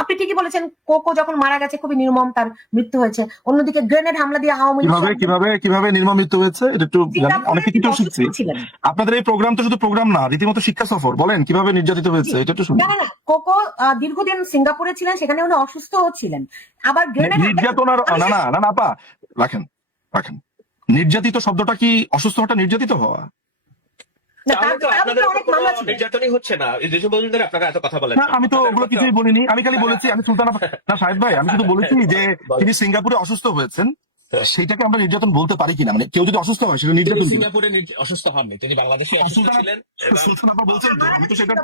আপনি ঠিকই বলেছেন, কোকো যখন মারা গেছে খুবই নির্মম তার মৃত্যু হয়েছে। অন্যদিকে গ্রেনেড হামলা দিয়ে আওয়ামী লীগ কিভাবে কিভাবে কিভাবে নির্মম মৃত্যু হয়েছে এটা একটু জানি, অনেক সিঙ্গাপুরে কিছু তিনি শিখছি। অসুস্থ ছিলেন। আপনাদের এই প্রোগ্রাম তো শুধু প্রোগ্রাম না, রীতিমতো শিক্ষা সফর। বলেন কিভাবে নির্যাতিত হয়েছে এটা একটু শুনি। না না না, কোকো দীর্ঘদিন সিঙ্গাপুরে ছিলেন, সেখানে উনি অসুস্থও ছিলেন। আবার গ্রেনেড নির্যাতনার না না না না আপা, রাখেন রাখেন। নির্যাতিত শব্দটা কি অসুস্থ হওয়াটা নির্যাতিত হওয়া? তাহলে তো আপনাদের উপর কোনো নির্যাতনই হচ্ছে না। এই রিজু মজুমদার আপনারা এত কথা বলেন। না আমি তো ওগুলো কিছুই বলিনি, আমি খালি বলেছি আমি সুলতানা না শাহেদ ভাই, আমি শুধু বলেছি যে তিনি সিঙ্গাপুরে অসুস্থ হয়েছেন, সেটাকে আমরা নির্যাতন বলতে পারি কিনা, মানে কেউ যদি অসুস্থ হয় সেটা নির্যাতন কিনা? সিঙ্গাপুরে অসুস্থ হননি, তিনি বাংলাদেশে অসুস্থ ছিলেন। সুলতানা আপা বলছেন তো, আমি তো সেটা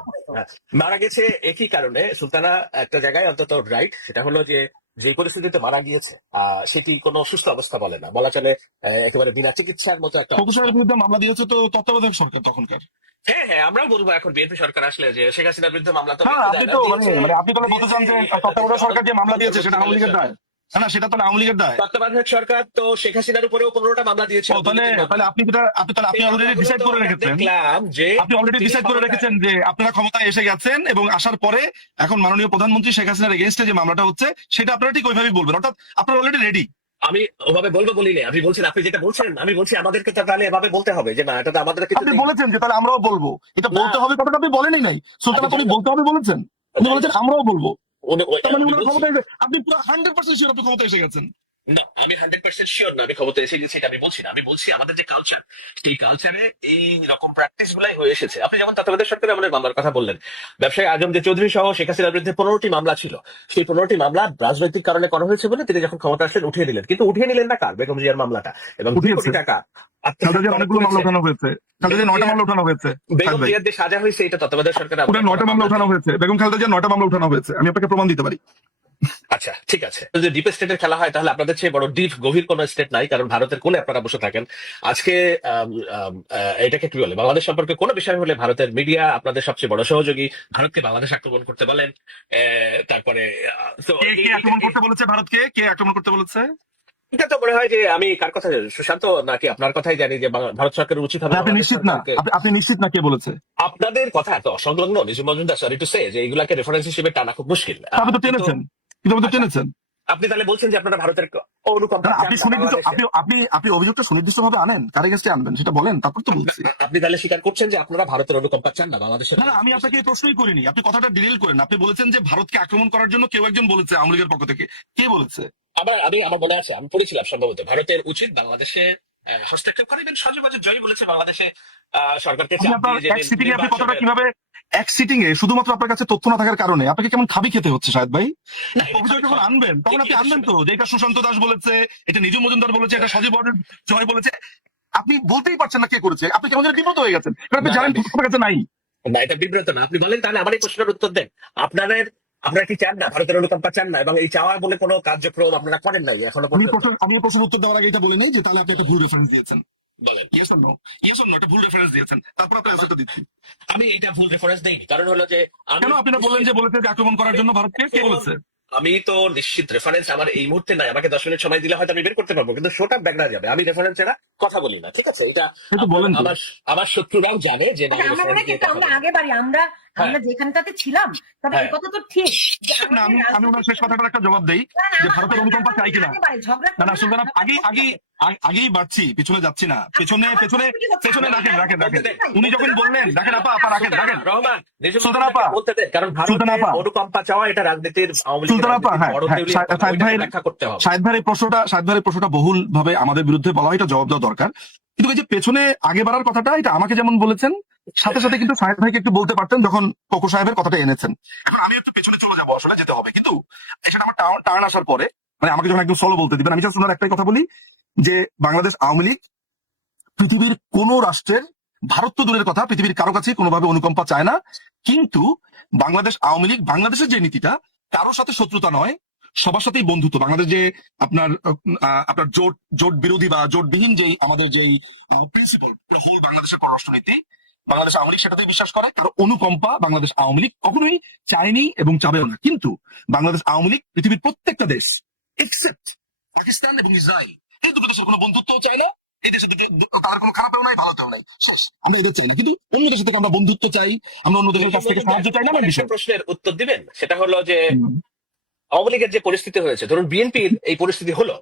মারা গেছে একই কারণে। সুলতানা একটা জায়গায় অন্তত রাইট, সেটা হলো যে যে পরিস্থিতিতে মারা গিয়েছে সেটি কোনো সুস্থ অবস্থা বলে না, বলা চলে একেবারে বিনা চিকিৎসার মতো একটা অবস্থা। ফোকুসের বিরুদ্ধে মামলা দিয়েছে তো তত্ত্বাবধায়ক সরকার তখনকার। হ্যাঁ হ্যাঁ, আমরাও বলবো এখন বিএনপি সরকার আসলে যে শেখ হাসিনার বিরুদ্ধে মামলা তো হ্যাঁ আপনি তো মানে আপনি তাহলে বলতে চান যে তত্ত্বাবধায়ক সরকার যে মামলা দিয়েছে সেটা আওয়ামী লীগের দায়? না সেটা তো আওয়ামী লীগের দায়। তত্ত্বাবধায়ক সরকার তো শেখ হাসিনার উপরেও 15টা মামলা দিয়েছে। তাহলে আপনি অলরেডি ডিসাইড করে রেখেছেন, আপনি অলরেডি ডিসাইড করে রেখেছেন যে আপনারা ক্ষমতায় এসে গেছেন এবং আসার পরে এখন মাননীয় প্রধানমন্ত্রী শেখ হাসিনার এগেইনস্টে যে মামলাটা হচ্ছে সেটা আপনারা ঠিক ওইভাবেই বলবেন, অর্থাৎ আপনারা অলরেডি রেডি। আমি ওভাবে বলবো বলিনি, আমি বলছি আপনি যেটা বলছেন, আমি বলছি আমাদেরকে তো তাহলে এভাবে বলতে হবে যে না, এটা তো আমাদের আপনি বলেছেন যে তাহলে আমরাও বলবো, এটা বলতে হবে কথাটা আপনি বলেনই নাই। সুলতানা আপনি বলতে হবে বলেছেন, আপনি বলেছেন আমরাও বলবো। তার মানে উনার ক্ষমতায় আপনি পুরো 100% শিওর আপনি ক্ষমতায় এসে গেছেন। না, আমি 100% শিওর না আমি ক্ষমতা এসে গেছি, এটা আমি বলছি না। আমি বলছি আমাদের যে কালচার, সেই কালচারে এই রকম প্র্যাকটিস গুলাই হয়ে এসেছে। আপনি যেমন তত্ত্বাবধায়ক সরকারের আমাদের মামলার কথা বললেন, ব্যবসায়ী আজম যে চৌধুরী সহ শেখ হাসিনার বিরুদ্ধে 15টি মামলা ছিল, সেই 15টি মামলা রাজনৈতিক কারণে করা হয়েছে বলে তিনি যখন ক্ষমতা আসলেন উঠিয়ে দিলেন। কিন্তু উঠিয়ে নিলেন না কার? বেগম জিয়ার মামলাটা, এবং 2 কোটি টাকা অনেকগুলো মামলা উঠানো হয়েছে, 9টা মামলা উঠানো হয়েছে। বেগম জিয়ার যে সাজা হয়েছে, এটা তত্ত্বাবধায়ক সরকারের 9টা মামলা উঠানো হয়েছে, বেগম খালেদা জিয়ার 9টা মামলা উঠানো হয়েছে, আমি আপনাকে প্রমাণ দিতে পারি। আচ্ছা ঠিক আছে, যদি ডিপ স্টেটের খেলা হয় তাহলে আপনাদের চেয়ে বড় ডিপ গভীর কোন স্টেট নাই, কারণ ভারতের কোলে আপনারা বসে থাকেন। আজকে এটাকে কি বলে, বাংলাদেশ সম্পর্কে কোনো বিষয় হলে ভারতের মিডিয়া আপনাদের সবচেয়ে বড় সহযোগী। ভারতকে বাংলাদেশ আক্রমণ করতে বলেন, তারপরে কে আক্রমণ করতে বলেছে ভারতকে? কে আক্রমণ করতে বলেছে? এটা তো মনে হয় যে আমি কার কথা, সুশান্ত নাকি আপনার কথাই জানি যে ভারত সরকারের উচিত হবে। আপনি নিশ্চিত না? আপনি নিশ্চিত না কে বলেছে? আপনাদের কথা এত অসংলগ্ন Niju Majumdar, sorry to say, যে এইগুলাকে রেফারেন্স হিসেবে টানা খুব মুশকিল। আপনি তো টেনেছেন, কিন্তু আপনি তো টেনেছেন। আপনি তাহলে বলছেন যে আপনারা ভারতের অনুকম্পা, আপনি সুনির্দিষ্ট আপনি অভিযোগটা সুনির্দিষ্ট ভাবে আনেন, কার এগেইনস্টে আনবেন সেটা বলেন, তারপর তো বলছি। আপনি তাহলে স্বীকার করছেন যে আপনারা ভারতের অনুকম্পা চান না বাংলাদেশের? না আমি আপনাকে এই প্রশ্নই করিনি, আপনি কথাটা ডিরেল করেন। আপনি বলেছেন যে ভারতকে আক্রমণ করার জন্য কেউ একজন বলেছে আওয়ামী লীগের পক্ষ থেকে, কে বলেছে? আমার মনে আছে, আমি পড়েছিলাম সম্ভবত, ভারতের উচিত বাংলাদেশে হস্তক্ষেপ করে। ইভেন সজীব জয় বলেছে বাংলাদেশে সরকারকে চাপ দিয়ে যে এক সিটিং এ আপনি কথাটা কিভাবে, এক সিটিং এ শুধুমাত্র আপনার কাছে তথ্য না থাকার কারণে আপনাকে কেমন খাবি খেতে হচ্ছে শাহেদ ভাই? অভিযোগ যখন আনবেন তখন আপনি আনবেন তো যে এটা সুশান্ত দাস বলেছে, এটা নিজু মজুমদার বলেছে, এটা সজীব জয় বলেছে। আপনি বলতেই পারছেন না কে করেছে, আপনি কেমন যেন বিব্রত হয়ে গেছেন, আপনি জানেন আপনার কাছে নাই। না, এটা বিব্রত না। আপনি বলেন তাহলে আমার এই প্রশ্নের উত্তর দেন। আপনারা কি চান না, ভারতের অনুকম্পা চান না, এবং এই চাওয়া বলে কোনো কার্যক্রম আপনারা করেন নাই এখনো পর্যন্ত? আমি এই প্রশ্নের উত্তর দেওয়ার আগে এটা বলে নেই যে তাহলে আপনি একটা ভুল রেফারেন্স দিয়েছেন। বলেন yes or no? Yes or no, একটা ভুল রেফারেন্স দিয়েছেন, তারপর আপনি রেজাল্ট দিচ্ছেন। আমি এটা ভুল রেফারেন্স দেইনি, কারণ হলো যে কেন আপনি বললেন যে বলেছে যে আক্রমণ করার জন্য ভারতকে, কে বলেছে? আমি তো নিশ্চিত রেফারেন্স আমার এই মুহূর্তে নাই। আমাকে 10 মিনিট সময় দিলে হয়তো আমি বের করতে পারবো, কিন্তু শোটা ব্যাগড়া যাবে। আমি রেফারেন্স ছাড়া কথা বলি না, ঠিক আছে? এটা বলেন। আমার শত্রুরাও জানে যে না, আমরা আগে বাড়ি আমরা যেখানটাতে ছিলাম, তবে এই কথা তো ঠিক। আমি ওনার শেষ কথাটার একটা জবাব দেই যে ভারতের অনুকম্পা চাই কিনা। না সুলতানা, আগেই বাড়ছি, পিছনে যাচ্ছি না। পেছনে রাখেন। উনি যখন বললেন, রাখেন আপা রাখেন রহমান সুলতানা আপা বলতে দেন, কারণ ভারতের অনুকম্পা চাওয়া এটা রাজনীতির সুলতানা আপা, শাহেদ ভাইয়ের প্রশ্নটা বহুল ভাবে আমাদের বিরুদ্ধে বলা হয়, এটা জবাব দেওয়া দরকার। কিন্তু এই যে পেছনে আগে বাড়ার কথাটা, এটা আমাকে যেমন বলেছেন, সাথে সাথে কিন্তু শাহেদ ভাইকে একটু বলতে পারতেন যখন কোকো সাহেবের কথাটা এনেছেন। আমি একটু পেছনে চলে যাবো, আসলে যেতে হবে, কিন্তু এখানে আমার টার্ন আসার পরে মানে আমাকে যখন একদম সলো বলতে দিবেন, আমি জাস্ট ওনার একটাই কথা বলি যে বাংলাদেশ আওয়ামী লীগ পৃথিবীর কোন রাষ্ট্রের, ভারত তো দূরের কথা, পৃথিবীর কারো কাছে কোনোভাবে অনুকম্পা চায় না। কিন্তু বাংলাদেশ আওয়ামী লীগ, বাংলাদেশের যে নীতিটা, কারোর সাথে শত্রুতা নয়, সবার সাথেই বন্ধুত্ব। বাংলাদেশ যে আপনার জোট বিরোধী বা জোটবিহীন যেই আমাদের যেই প্রিন্সিপাল, হোল বাংলাদেশের পররাষ্ট্রনীতি, বাংলাদেশ আওয়ামী লীগ সেটাতেই বিশ্বাস করে। অনুকম্পা বাংলাদেশ আওয়ামী লীগ কখনোই চায়নি এবং চাবেও না। কিন্তু বাংলাদেশ আওয়ামী লীগ পৃথিবীর প্রত্যেকটা দেশ এক্সেপ্ট পাকিস্তান এবং ইসরায়েল, এই দুটো দেশের কোনো বন্ধুত্বও চায় না। এই দেশে তার কোনো খারাপও নাই, ভালোতেও নাই। আমরা এদের চাই না, কিন্তু অন্য দেশের থেকে আমরা বন্ধুত্ব চাই, আমরা অন্য দেশের কাছ থেকে সাহায্য চাই না। আমার বিষয় প্রশ্নের উত্তর দিবেন, সেটা হলো যে আওয়ামী লীগের যে পরিস্থিতি হয়েছে, ধরুন বিএনপির এই পরিস্থিতি হলো,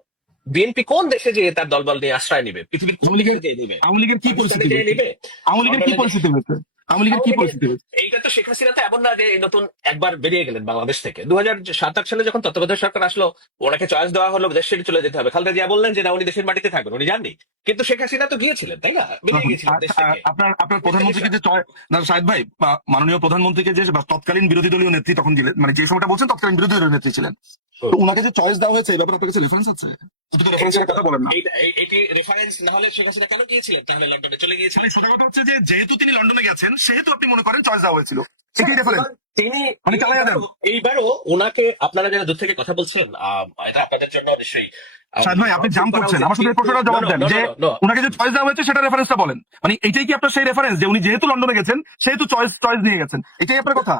বিএনপি কোন দেশে যেয়ে তার দলবল নিয়ে আশ্রয় নিবে? পৃথিবীর কোন আওয়ামী লীগের দেশে যেয়ে নিবে? আওয়ামী লীগের কি পাকিস্তানে পরিস্থিতি যেয়ে হয়েছে? নিবে? আওয়ামী লীগের কি লন্ডনে পরিস্থিতি হয়েছে? আওয়ামী লীগের কি আওয়ামী লীগের পরিস্থিতি হয়েছে? এইটা তো শেখ হাসিনা তো এমন না যে এই নতুন একবার বেরিয়ে গেলেন বাংলাদেশ থেকে। 2007-8 সালে যখন তত্ত্বাবধায়ক সরকার আসলো, ওনাকে চয়েস দেওয়া হলো দেশ ছেড়ে চলে যেতে হবে, খালেদা জিয়া বললেন যে না, উনি দেশের মাটিতে থাকবেন, উনি যাননি। কিন্তু শেখ হাসিনা তো গিয়েছিলেন, তাই না? বেরিয়ে গিয়েছিলেন দেশ থেকে। আপনার আপনার প্রধানমন্ত্রীকে যে না শাহেদ ভাই, বা মাননীয় প্রধানমন্ত্রীকে যে বা তৎকালীন বিরোধী দলীয় নেত্রী তখন ছিলেন, মানে যে সময়টা বলছেন তৎকালীন বিরোধী দলীয় নেত্রী ছিলেন, তো উনাকে যে চয়েস দেওয়া হয়েছে এই ব্যাপারে আপনার কাছে রেফারেন্স আছে? রেফারেন্সের কথা বলেন না। এটি রেফারেন্স না হলে শেখ হাসিনা কেন গিয়েছিলেন, তাহলে লন্ডনে চলে মানে গিয়েছিলেন? সোজা কথা হচ্ছে যে যেহেতু তিনি লন্ডনে গেছেন সেহেতু আপনি মনে করেন চয়েস দেওয়া হয়েছিল, এটাই রেফারেন্স। তিনি মানে চালাইয়া দেন। এইবারও ওনাকে, আপনারা যারা দূর থেকে কথা বলছেন, এটা আপনাদের জন্য নিশ্চয়ই শাহেদ ভাই আপনি জাম করছেন, আমার শুধু এই প্রশ্নটা জবাব দেন যে উনাকে যে চয়েস দেওয়া হয়েছে সেটা রেফারেন্সটা বলেন। মানে এটাই কি আপনার সেই রেফারেন্স যে উনি যেহেতু লন্ডনে গেছেন সেহেতু চয়েস নিয়ে গেছেন, এটাই আপনার কথা?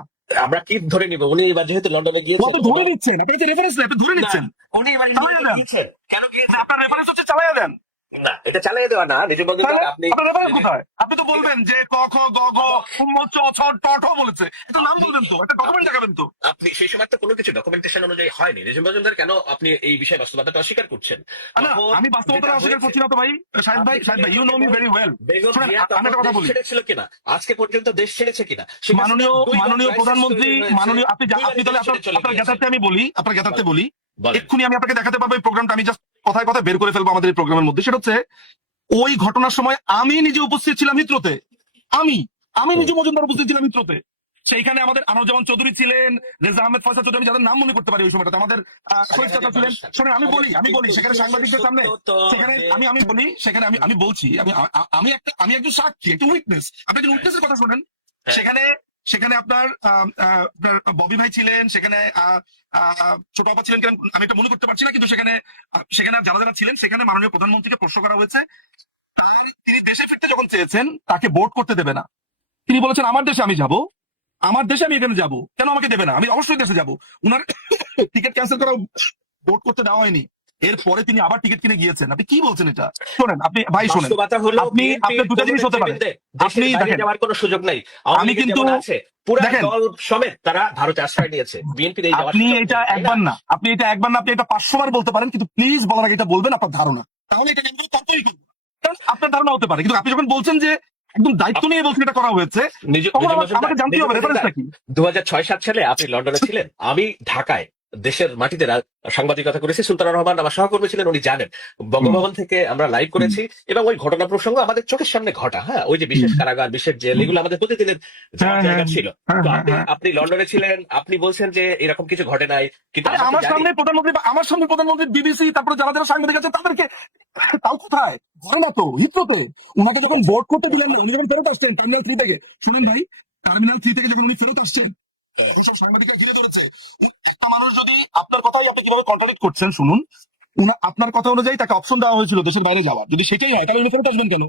আমরা কি ধরে নিব উনি এবার যেহেতু লন্ডনে গিয়েছেন? আপনি ধরে নিচ্ছেন, আপনি যে রেফারেন্স আপনি ধরে নিচ্ছেন। উনি এবার চালাইয়া দেন। গিয়েছেন, কেন গিয়েছেন? আপনার রেফারেন্স হচ্ছে চালাইয়া দেন। না, এটা চালিয়ে দেওয়া না, নিজের মধ্যে তাহলে আপনি আপনার রেফারেন্স কোথায়? আপনি তো বলবেন যে ক খ গ ঘ ম চ ছ ট ঠ বলেছে, এটা নাম বলবেন তো, একটা ডকুমেন্ট দেখাবেন তো। আপনি সেই সময় তো কোনো কিছু ডকুমেন্টেশন অনুযায়ী হয়নি। নিজের মজুমদার কেন আপনি এই বিষয়ে বাস্তবতাটা অস্বীকার করছেন? না, আমি বাস্তবতা অস্বীকার করছি না তো ভাই। শাহেদ ভাই you know me very well. Begum শুনেন, জিয়া আমি একটা কথা বলি। ছেড়েছিল কিনা, আজকে পর্যন্ত দেশ ছেড়েছে কিনা? মাননীয় প্রধানমন্ত্রী, মাননীয় আপনি তাহলে আপনার জ্ঞাতার্থে আমি বলি, আপনার জ্ঞাতার্থে বলি, এক্ষুনি আমি আপনাকে দেখাতে পারবো এই প্রোগ্রামটা, আমি জাস্ট কথায় কথায় বের করে ফেলবো আমাদের এই প্রোগ্রামের মধ্যে। সেটা হচ্ছে ওই ঘটনার সময় আমি নিজে উপস্থিত ছিলাম হিথ্রোতে, আমি নিজে মজুমদার উপস্থিত ছিলাম হিথ্রোতে। সেইখানে আমাদের আনোয়ারুজ্জামান চৌধুরী ছিলেন, রেজা আহমেদ ফয়সাল চৌধুরী, আমি যাদের নাম মনে করতে পারি ওই সময়টাতে, আমাদের শহীদ চাচা ছিলেন। শোনেন আমি বলি সেখানে সাংবাদিকদের সামনে, সেখানে আমি বলি, সেখানে আমি বলছি, আমি একজন সাক্ষী, একটু উইটনেস। আপনি একজন উইটনেসের কথা শোনেন। সেখানে আপনার ববি ভাই ছিলেন, সেখানে ছোট আপা ছিলেন, আমি এটা মনে করতে পারছি না, কিন্তু সেখানে যারা ছিলেন, সেখানে মাননীয় প্রধানমন্ত্রীকে প্রশ্ন করা হয়েছে, তিনি দেশে ফিরতে যখন চেয়েছেন তাকে ভোট করতে দেবে না। তিনি বলেছেন আমার দেশে আমি যাব, আমার দেশে আমি এখানে যাব, কেন আমাকে দেবে না? আমি অবশ্যই দেশে যাব। উনার টিকিট ক্যান্সেল করা, ভোট করতে দেওয়া হয়নি। এরপরে তিনি আবার টিকিট কিনে গিয়েছেন। আপনি কি বলছেন এটা? শোনেন আপনি ভাই, শোনেন, আপনি দুটা জিনিস হতে পারে। আপনি দেখেন, যাওয়ার কোনো সুযোগ নাই। আমি কিন্তু দেখেন দল সমেত তারা ভারতে আশ্রয় নিয়েছে, বিএনপির এই আপনি এটা একবার না, আপনি এটা 500 বার বলতে পারেন, কিন্তু প্লিজ বলার আগে এটা বলবেন আপনার ধারণা, তাহলে এটা কিন্তু তর্কই করবেন। আপনার ধারণা হতে পারে, কিন্তু আপনি যখন বলছেন যে একদম দায়িত্ব নিয়ে বলছেন এটা করা হয়েছে, তখন আমাকে জানতে হবে রেফারেন্সটা কি। 2006-7 সালে আপনি লন্ডনে ছিলেন, আমি ঢাকায় দেশের মাটিতে সাংবাদিকতা করেছি। সুলতান রহমান আমার সহকর্মী ছিলেন, উনি জানেন। বঙ্গভবন থেকে আমরা লাইভ করেছি এবং ওই ঘটনা প্রসঙ্গ আমাদের চোখের সামনে ঘটা। হ্যাঁ, ওই যে বিশেষ কারাগার, বিশেষ জেল, এগুলো আমাদের প্রতিদিনের জায়গা ছিল। তো আপনি লন্ডনে ছিলেন, আপনি বলছেন যে এরকম কিছু ঘটে নাই, কিন্তু আমার সামনে প্রধানমন্ত্রী বিবিসি, তারপরে যারা সাংবাদিক আছে তাদেরকে, তাও কোথায় ঘরে না তো, হিথ্রোতে। উনাকে যখন ভোট করতে দিলেন, উনি যখন ফেরত আসছেন টার্মিনাল 3 থেকে, শুনেন ভাই, টার্মিনাল 3 থেকে যখন উনি ফেরত আসছেন, সব সাংবাদিকরা ঘিরে ধরেছে। একটা মানুষ যদি, আপনার কথাই আপনি কিভাবে কন্ট্রাডিক্ট করছেন শুনুন, আপনার কথা অনুযায়ী তাকে অপশন দেওয়া হয়েছিল দেশের বাইরে যাওয়ার, যদি সেটাই হয় তাহলে উনি ফেরত আসবেন কেন?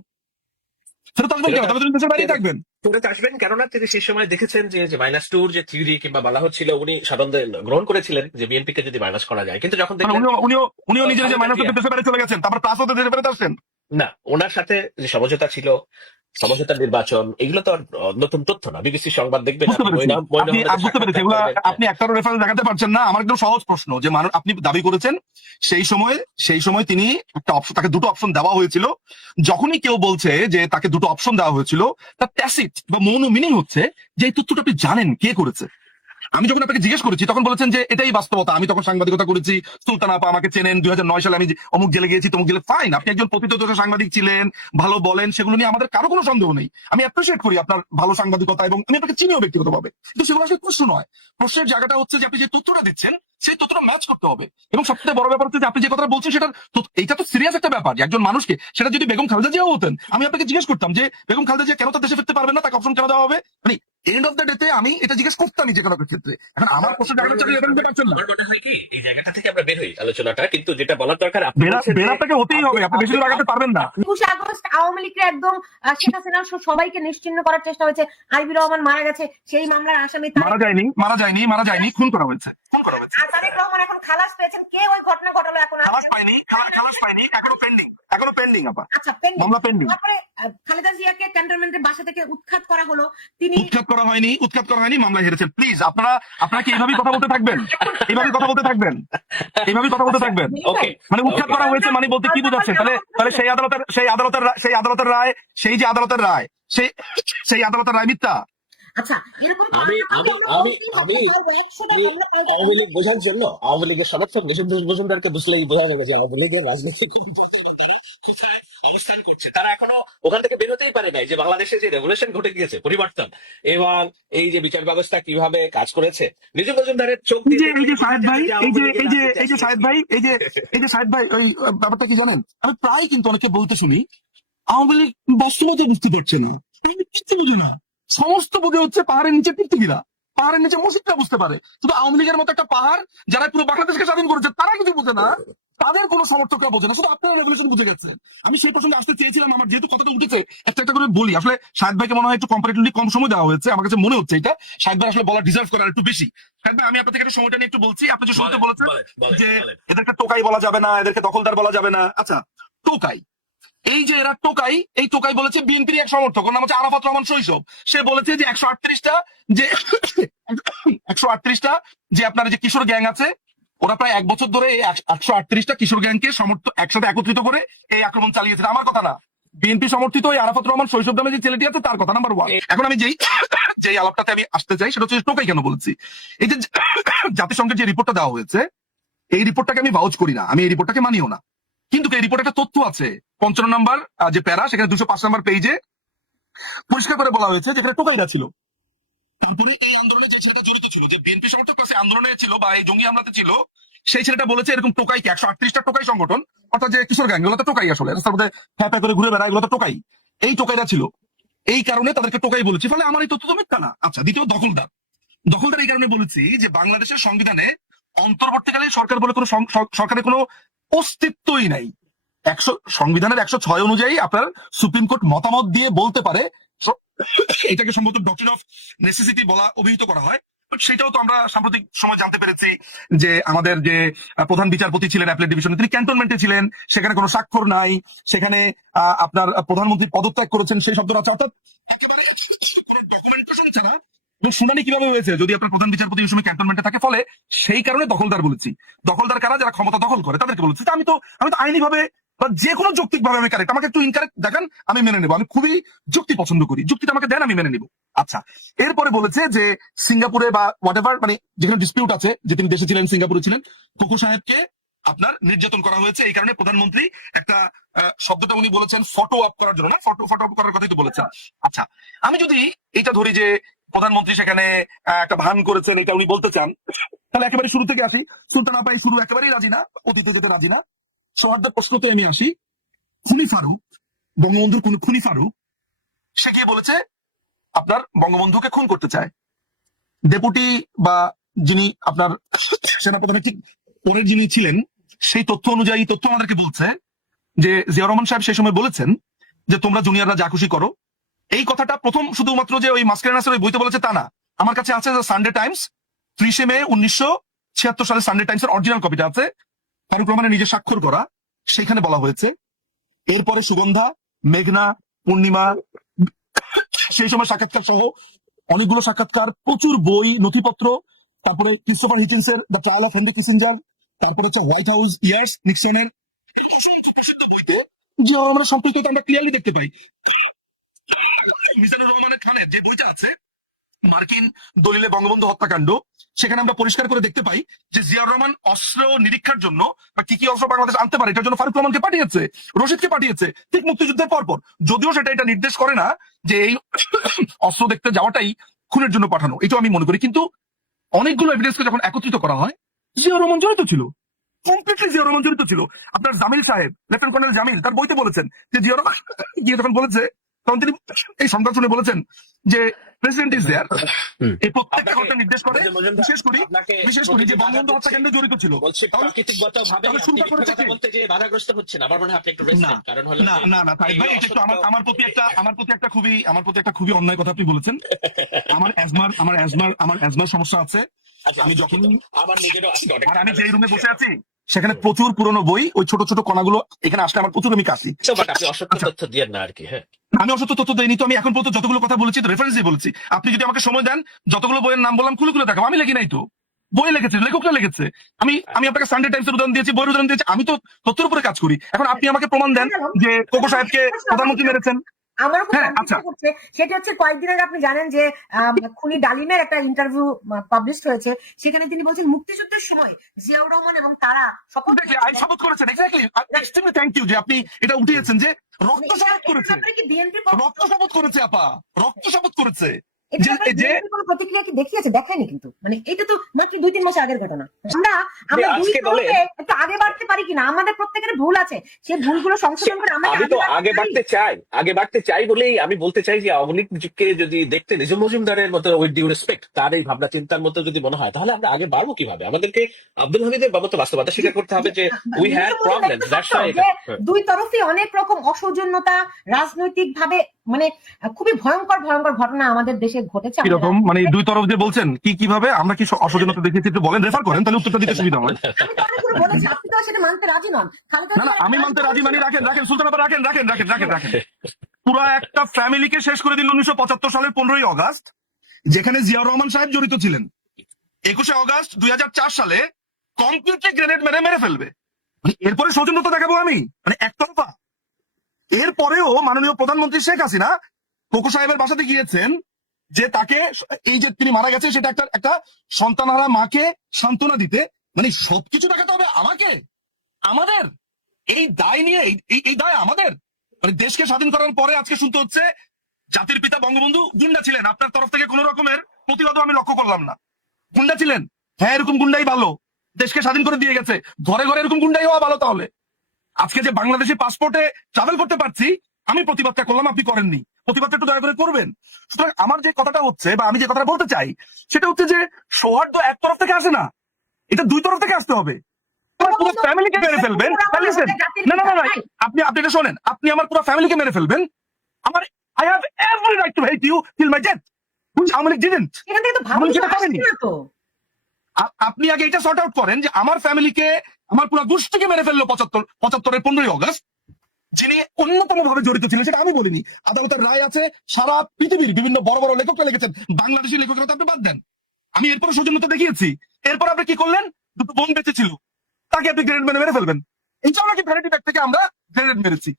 তাহলে তিনি দেশের বাইরেই থাকবেন। ফেরত আসবেন কেননা তিনি সেই সময় দেখেছেন যে -2 যে থিওরি কিংবা বলা হচ্ছিল, উনি সাধারণত গ্রহণ করেছিলেন যে বিএনপিকে যদি মাইনাস করা যায়। কিন্তু যখন দেখলেন উনিও নিজের যে মাইনাস করতে দেশের বাইরে চলে গেছেন, তারপর প্লাস হতে দেশের বাইরে আসছেন না, ওনার সাথে যে সমঝোতা ছিল, সমঝোতার নির্বাচন, এগুলো তো আর নতুন তথ্য না। বিবিসি সংবাদ দেখবেন, আপনি একটারও রেফারেন্স দেখাতে পারছেন না। আমার একদম সহজ প্রশ্ন যে আপনি দাবি করেছেন সেই সময় তিনি একটা অপশন, তাকে দুটো অপশন দেওয়া হয়েছিল। যখনই কেউ বলছে যে তাকে দুটো অপশন দেওয়া হয়েছিল, তার ট্যাসিট বা মৌন মিনিং হচ্ছে যে এই তথ্যটা আপনি জানেন কে করেছে। আমি যখন আপনাকে জিজ্ঞেস করেছি তখন বলেছেন যে এটাই বাস্তবতা, আমি তখন সাংবাদিকতা করেছি, সুলতান আপা আমাকে চেনেন, 2009 সালে আমি অমুক জেলে গিয়েছি, তমুক জেলে। ফাইন, আপনি একজন প্রকৃতদর্শী সাংবাদিক ছিলেন, ভালো বলেন, সেগুলো নিয়ে আমাদের কারো কোনো সন্দেহ নেই। আমি অ্যাপ্রিসিয়েট করি আপনার ভালো সাংবাদিকতা এবং আমি আপনাকে চিনিও ব্যক্তিগতভাবে, কিন্তু সেগুলো আসলে প্রশ্ন নয়। প্রশ্নের জায়গাটা হচ্ছে যে আপনি যে তথ্যটা দিচ্ছেন সেই তথ্যটা ম্যাচ করতে হবে। এবং সবচেয়ে বড় ব্যাপার হচ্ছে যে আপনি যে কথা বলছেন সেটা, এইটা তো সিরিয়াস একটা ব্যাপার যে একজন মানুষকে, সেটা যদি বেগম খালেদা জিয়াও হতেন, আমি আপনাকে জিজ্ঞেস করতাম যে বেগম খালেদা জিয়া কেন তার দেশে ফিরতে পারবেন না, তাকে অপশন কেন দেওয়া হবে। মানে এন্ড অফ দ্য ডেতে আমি এটা জিজ্ঞেস করতামই যে কোনো ক্ষেত্রে। এখন আমার প্রশ্ন এই জায়গাটা থেকে আমরা বের হই আলোচনাটা, কিন্তু যেটা বলার দরকার, বেরাটাকে হতেই হবে, আপনি বেশি দূর আগাতে পারবেন না। 21 আগস্ট আওয়ামী লীগের একদম শেখ হাসিনা সবাইকে নিশ্চিহ্ন করার চেষ্টা হয়েছে। আইবি রহমান মারা গেছে, সেই মামলার আসামি মারা যায়নি, খুন করা হয়েছে। তারেক রহমান এখন খালাস পেয়েছেন, কে ওই ঘটনা ঘটালো এখন খালাস পাইনি, খালাস পাইনি, এখনো পেন্ডিং আপা, আচ্ছা পেন্ডিং মামলা পেন্ডিং। তারপরে খালেদা জিয়াকে ক্যান্টনমেন্টের বাসা থেকে উৎখাত করা হলো, তিনি উৎখাত করা হয়নি, মামলা হেরেছেন। প্লিজ আপনারা কি এইভাবেই কথা বলতে থাকবেন? এইভাবেই কথা বলতে থাকবেন? ওকে মানে উৎখাত করা হয়েছে মানে বলতে কি বোঝাচ্ছেন? তাহলে সেই আদালতের রায় সেই আদালতের রায় মিথ্যা। আচ্ছা এরকম আমি আওয়ামী লীগ বোঝার জন্য আওয়ামী লীগের সমর্থক দেশবন্ধু মজুমদারকে বুঝলেই বোঝা যাবে যে আওয়ামী লীগের রাজনৈতিক তারা কোথায় অবস্থান করছে। তারা এখনো ওখান থেকে বেরোতেই পারে নাই যে বাংলাদেশে যে রেভলিউশন ঘটে গিয়েছে, পরিবর্তন, এবং এই যে বিচার ব্যবস্থা কিভাবে কাজ করেছে, নিজু মজুমদারের চোখ এই যে সাহেদ ভাই ওই ব্যাপারটা কি জানেন, আমি প্রায় কিন্তু অনেকে বলতে শুনি আওয়ামী লীগ বাস্তবতা বুঝতে পারছে না, কিছু বুঝে না, সমস্ত বুঝে হচ্ছে পাহাড়ের নিচে পৃথিবীরা, পাহাড়ের নিচে মসজিদটা বুঝতে পারে, শুধু আওয়ামী লীগের মতো একটা পাহাড় যারা পুরো বাংলাদেশকে স্বাধীন করেছে তারা কিছু বুঝে না, তাদের কোনো সমর্থকরা বোঝে না, শুধু আপনারা রেভলিউশন বুঝে গেছে। আমি সেই প্রসঙ্গে আসতে চেয়েছিলাম, আমার যেহেতু কথাটা উঠেছে একটা করে বলি। আসলে শাহেদ ভাইকে মনে হয় একটু কম্পারেটিভলি কম সময় দেওয়া হয়েছে, আমার কাছে মনে হচ্ছে এটা শাহেদ ভাই আসলে বলা ডিজার্ভ করার একটু বেশি। শাহেদ ভাই আমি আপনাদের একটু সময়টা নিয়ে একটু বলছি। আপনি যে শুরুতে বলেছেন যে এদেরকে টোকাই বলা যাবে না, এদেরকে দখলদার বলা যাবে না। আচ্ছা টোকাই, এই যে এরা টোকাই, এই টোকাই বলেছে বিএনপির এক সমর্থক, ওর নাম হচ্ছে আরাফাত রহমান শৈশব। সে বলেছে যে 138টা যে আপনার যে কিশোর গ্যাং আছে, ওরা প্রায় 1 বছর ধরে এই 138টা কিশোর গ্যাংকে একসাথে একত্রিত করে এই আক্রমণ চালিয়েছে। আমার কথা না, বিএনপি সমর্থিত এই আরাফাত রহমান শৈশব নামে যে ছেলেটি আছে তার কথা, নাম্বার 1। এখন আমি যেই আলাপটাতে আমি আসতে চাই সেটা হচ্ছে টোকাই কেন বলছি। এই যে জাতিসংঘের যে রিপোর্টটা দেওয়া হয়েছে, এই রিপোর্টটাকে আমি ভাউচ করি না, আমি এই রিপোর্টটাকে মানিও না, কিন্তু এই রিপোর্টে একটা তথ্য আছে 55 নম্বর যে প্যারা, সেখানে 205 নম্বর পেজে পরিষ্কার করে বলা হয়েছে যেখানে টোকাইরা ছিল। তারপরে এই আন্দোলনে যে ছেলেটা জড়িত ছিল, যে বিএনপি সমর্থক কাছে আন্দোলনে ছিল বা এই জঙ্গি হামলাতে ছিল, সেই ছেলেটা বলেছে এরকম টোকাইকে 138টা টোকাই সংগঠন, অর্থাৎ যে কিশোর গ্যাং, এগুলো তো টোকাই, আসলে রাস্তার মধ্যে হ্যাঁ করে ঘুরে বেড়ায়, এগুলো তো টোকাই, এই টোকাইরা ছিল, এই কারণে তাদেরকে টোকাই বলেছি। ফলে আমার এই তথ্য তো মিথ্যা না। আচ্ছা দ্বিতীয় দখলদার এই কারণে বলেছি যে বাংলাদেশের সংবিধানে অন্তর্বর্তীকালীন সরকার বলে কোনো সরকারের কোনো অস্তিত্বই নাই। সংবিধানের 106 অনুযায়ী আপনার সুপ্রিম কোর্ট মতামত দিয়ে বলতে পারে, এটাকে সম্ভবত ডক্ট্রিন অফ নেসেসিটি বলা অভিহিত করা হয়। সেটাও তো আমরা সাম্প্রতিক সময় জানতে পেরেছি যে আমাদের যে প্রধান বিচারপতি ছিলেন অ্যাপেলেট ডিভিশনে, তিনি ক্যান্টনমেন্টে ছিলেন, সেখানে কোনো স্বাক্ষর নাই, সেখানে আপনার প্রধানমন্ত্রী পদত্যাগ করেছেন সেই শব্দটা আছে, অর্থাৎ একেবারে কোনো ডকুমেন্টেশন ছাড়া। এবং শুনানি কিভাবে হয়েছে যদি আপনার প্রধান বিচারপতি ওই সময় ক্যান্টনমেন্টে থাকে, ফলে সেই কারণে দখলদার বলেছি। দখলদার কারা, যারা ক্ষমতা দখল করে তাদেরকে বলেছি। আমি তো আইনি ভাবে বা যে কোনো যৌক্তিক ভাবে আমি কারেক্ট, আমাকে একটু ইনকারেক্ট দেখান আমি মেনে নেবো, আমি খুবই যুক্তি পছন্দ করি, যুক্তিটা আমাকে দেন আমি মেনে নেবো। আচ্ছা এরপরে বলেছে যে সিঙ্গাপুরে বা হোয়াটএভার, মানে যেখানে ডিসপিউট আছে, যে তিনি দেশে ছিলেন, সিঙ্গাপুরে ছিলেন, কোকো সাহেবকে আপনার নির্যাতন করা হয়েছে, এই কারণে প্রধানমন্ত্রী একটা শব্দটা উনি বলেছেন ফটো আপ করার জন্য, না ফটো আপ করার কথাই তো বলেছেন। আচ্ছা আমি যদি এটা ধরি যে প্রধানমন্ত্রী সেখানে একটা ভান করেছেন, এটা উনি বলতে চান, তাহলে একেবারে শুরু থেকে আসি। সুলতান আপাই শুরু একেবারেই রাজি না, অতীতে যেতে রাজি না। সৌহার্দ্যের প্রশ্নতে আমি আসি। খুনি ফারুক, বঙ্গবন্ধুর কোন খুনি ফারুক, সে গিয়ে বলেছে আপনার বঙ্গবন্ধুকে খুন করতে চায়। ডেপুটি বা যিনি আপনার সেনাপ্রধানের ঠিক পরের যিনি ছিলেন, সেই তথ্য অনুযায়ী তথ্য আমাদেরকে বলছে যে জিয়াউর রহমান সাহেব সেই সময় বলেছেন যে তোমরা জুনিয়ররা যা খুশি করো। এই কথাটা প্রথম শুধুমাত্র যে ওই মাস্কেরানাসের ওই বইতে বলেছে তা না, আমার কাছে আছে সানডে টাইমস 30 মে 1976 সালে সানডে টাইমস এর অরিজিনাল কপিটা আছে, ফারুক রহমানের নিজে স্বাক্ষর করা, সেখানে বলা হয়েছে। এরপরে সুগন্ধা, মেঘনা, পূর্ণিমা, সেই সময় সাক্ষাৎকার সহ অনেকগুলো সাক্ষাৎকার, প্রচুর বই নথিপত্র, তারপরে ক্রিস্টোফার হিকিন্সের the trial of Henry Kissinger, তারপরে হচ্ছে হোয়াইট হাউস ইয়ার্স নিক্সনের অসংখ্য প্রসিদ্ধ বইতে জিয়াউর রহমানের সম্পৃক্ততা আমরা ক্লিয়ারলি দেখতে পাই। মিজানুর রহমানের খানের যে বইটা আছে মার্কিন দলিলে বঙ্গবন্ধু হত্যাকাণ্ড, সেখানে আমরা পরিষ্কার করে দেখতে পাই যে জিয়াউর রহমান অস্ত্র নিরীক্ষার জন্য বা কি কি অস্ত্র বাংলাদেশ আনতে পারে এটার জন্য ফারুক রহমানকে পাঠিয়েছে, রশিদকে পাঠিয়েছে ঠিক মুক্তিযুদ্ধের পরপর। যদিও সেটা এটা নির্দেশ করে না যে এই অস্ত্র দেখতে যাওয়াটাই খুনের জন্য পাঠানো, এটাও আমি মনে করি। কিন্তু অনেকগুলো এভিডেন্সকে যখন একত্রিত করা হয়, জিয়াউর রহমান জড়িত ছিল, কমপ্লিটলি জিয়াউর রহমান জড়িত ছিল। আপনার জামিল সাহেব, লেফটেন্যান্ট কর্নেল জামিল, তার বইতে বলেছেন যে জিয়াউর রহমান গিয়ে যখন বলেছে, তখন তিনি এই সংবাদ শুনে বলেছেন যে প্রেসিডেন্ট ইজ দেয়ার। এই প্রত্যেকটা ঘটনা নির্দেশ করে বিশেষ করি যে বঙ্গবন্ধু হত্যাকাণ্ডে জড়িত ছিল। বাধাগ্রস্ত হচ্ছেন, আমার মনে হয় আপনি একটু রেস্ট নেন, কারণ হলো না তাই ভাই, এটা একটু আমার প্রতি একটা খুবই অন্যায় কথা আপনি বলেছেন। আমার অ্যাজমার সমস্যা আছে, আচ্ছা আমি আমি যখন দুঃখিত, আমার নিজেরও আজকে অনেক আর আমি ঠান্ডা যে লেগেছে রুমে বসে বিষয়টা। আছি সেখানে প্রচুর পুরনো বই, ওই ছোট ছোট কণাগুলো এখানে আসলে আমার প্রচুর আমি কাশি। তো বাট আপনি অসত্য আচ্ছা, তথ্য দিয়েন না আর কি। হ্যাঁ, আমি অসত্য তথ্য দেইনি তো, আমি এখন পর্যন্ত যতগুলো কথা বলেছি রেফারেন্স দিয়ে বলছি। আপনি যদি আমাকে সময় দেন, যতগুলো বইয়ের নাম বললাম খুলে খুলে দেখাবো। আমি লেখি নাই তো, বই লিখেছে, লেখকরা লিখেছে। আমি আমি আপনাকে সানডে টাইমস এর উদাহরণ দিয়েছি, বইয়ের উদাহরণ দিয়েছি। আমি তো তথ্যের উপরে কাজ করি। এখন আপনি আমাকে প্রমাণ দেন যে কোকো সাহেবকে প্রধানমন্ত্রী মেরেছেন। আমারও খুব হ্যাঁ, কনফিউশন আচ্ছা, হচ্ছে। সেটা হচ্ছে কয়েকদিন আগে আপনি জানেন যে খুনি ডালিমের একটা ইন্টারভিউ পাবলিশ হয়েছে। সেখানে তিনি বলছেন মুক্তিযুদ্ধের সময় জিয়াউর রহমান এবং তারা শপথ এক্স্যাক্টলি আই শপথ করেছেন, এক্স্যাক্টলি এক্সট্রিমলি থ্যাংক ইউ যে আপনি এটা উঠিয়েছেন যে রক্ত শপথ করেছে, ব্যাপারে কি বিএনপি রক্ত শপথ করেছে আপা, রক্ত শপথ করেছে। এটা যে ব্যাপারে যে বিএনপি কোনো প্রতিক্রিয়া কি দেখিয়েছে? দেখায়নি কিন্তু। মানে এটা তো মাত্র ২-৩ মাস আগের ঘটনা। আমরা যে আমরা দুই আজকে দলে তরফে একটু আগে বাড়তে পারি কিনা? আমাদের প্রত্যেকের ভুল আছে। সেই ভুলগুলো সংশোধন করে আমরা কি আমি আগে তো বাড়তে আগে পারি? বাড়তে চাই বলেই আমি বলতে চাই যে আওয়ামী লীগকে যদি দেখতে নিজাম মজুমদারের মতো উইথ ডিউ রেসপেক্ট তার এই ভাবনা চিন্তার মতো যদি মনে হয়, তাহলে আমরা আগে বাড়বো কিভাবে? আমাদেরকে আব্দুল হামিদের বাবদ বাস্তবতা স্বীকার করতে হবে যে we had Nizam Majumdar problem, একটু দ্যাটস সত্য ওয়াই। যে দুই তরফে অনেক রকম অসৌজন্যতা, রাজনৈতিকভাবে মানে খুবই ভয়ঙ্কর ভয়ঙ্কর ঘটনা আমাদের দেশে ঘটেছে। কিরকম, মানে দুই তরফ যে বলছেন কি কিভাবে আমরা কি অসচেতনতা দেখিয়েছি একটু বলেন, রেফার করেন, তাহলে উত্তরটা দিতে সুবিধা হয়। আমি তো অনেকগুলো বলেছি, আপনি তো আর সেটা মানতে রাজি নন। খালেদা না না, জিয়ার আমি একটা মানতে লাইন রাজি মানি, বলেছিল, রাখেন রাখেন সুলতান আপা, রাখেন রাখেন রাখেন রাখেন রাখেন। পুরো একটা ফ্যামিলিকে শেষ করে দিল 1975 সালের 15ই অগাস্ট, যেখানে জিয়াউর রহমান সাহেব জড়িত ছিলেন। 21শে অগাস্ট 2004 সালে কমপ্লিটলি গ্রেনেড মেরে মেরে ফেলবে। মানে এরপরে সৌজন্যতা দেখাবো আমি, মানে একতরফা। এরপরেও মাননীয় প্রধানমন্ত্রী শেখ হাসিনা কোকো সাহেবের বাসাতে গিয়েছেন যে তাকে, এই যে তিনি মারা গেছে সেটা একটা একটা সন্তানহারা মাকে সান্ত্বনা দিতে। মানে সবকিছু দেখাতে হবে আমাকে, আমাদের এই দায় নিয়ে, এই দায় আমাদের। মানে দেশকে স্বাধীন করার পরে আজকে শুনতে হচ্ছে জাতির পিতা বঙ্গবন্ধু গুন্ডা ছিলেন। আপনার তরফ থেকে কোন রকমের প্রতিবাদও আমি লক্ষ্য করলাম না। গুন্ডা ছিলেন, হ্যাঁ এরকম গুন্ডাই ভালো, দেশকে স্বাধীন করে দিয়ে গেছে। ঘরে ঘরে এরকম গুন্ডাই হওয়া ভালো। তাহলে আজকে যে বাংলাদেশি পাসপোর্টে ট্রাভেল করতে পারছি, আমি প্রতিবাদটা করলাম, আপনি করেননি। প্রতিবাদটা একটু দয়া করে করবেন। সুতরাং আমার যে কথাটা হচ্ছে বা আমি যে কথাটা বলতে চাই সেটা হচ্ছে যে সৌহার্দ্য এক তরফ থেকে আসে না, এটা দুই তরফ থেকে আসতে হবে। আমার পুরো ফ্যামিলিকে মেরে ফেলবেন, listen, না না না না, আপনি আপনি এটা শোনেন, আপনি আমার পুরো ফ্যামিলিকে মেরে ফেলবেন। আমার I have every right to hate you till my death, which Awami League didn't. এখান থেকে তো ভালো আওয়ামী লীগ কিছু এটা আসছে করেনি। না তো। আপনি আগে এটা সর্ট আউট করেন যে আমার ফ্যামিলিকে, আমার পুরো গোষ্ঠীকে মেরে ফেললো 75-এর 15ই অগস্ট। যিনি অন্যতম ভাবে জড়িত ছিলেন সেটা আমি বলিনি, আদালতের রায় আছে, সারা পৃথিবীর বিভিন্ন বড় বড় লেখকরা লিখেছেন, বাংলাদেশি লেখকরা তো আপনি বাদ দেন। আমি এরপরে সৌজন্যতা দেখিয়েছি। এরপর আপনি কি করলেন? দুটো বোন বেঁচে ছিল, তাকে আপনি গ্রেনেড মেরে মেরে ফেলবেন। এইটাও নাকি ভ্যানিটি ব্যাগ থেকে আমরা গ্রেনেড মেরেছি।